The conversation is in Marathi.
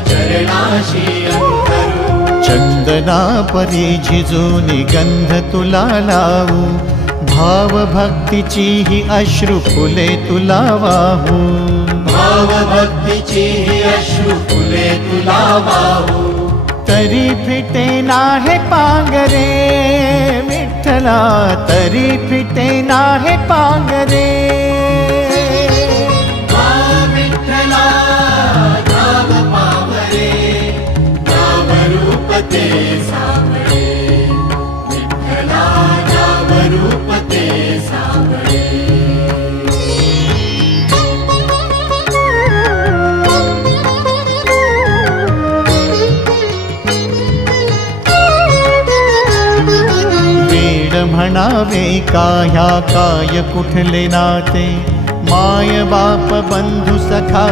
चरणाशी अंतरू। चंदना परी झिजूनी गंध तुला लावू, भाव भक्तीची ही अश्रु फुले तुला वाहू। भाव भक्तीची ही अश्रु फुले तुला वाहू। तरी फिटे नाहे पांगरे विठ्ठला, तरी फिटे नाहे पांगरे। विठ्ठला नाम पावरे, नाम रूप ते सावळे। विठ्ठला नाम रूप ते सावळे। म्हणावे काह्या काय कुठले नाते, माय बाप बंधु सखा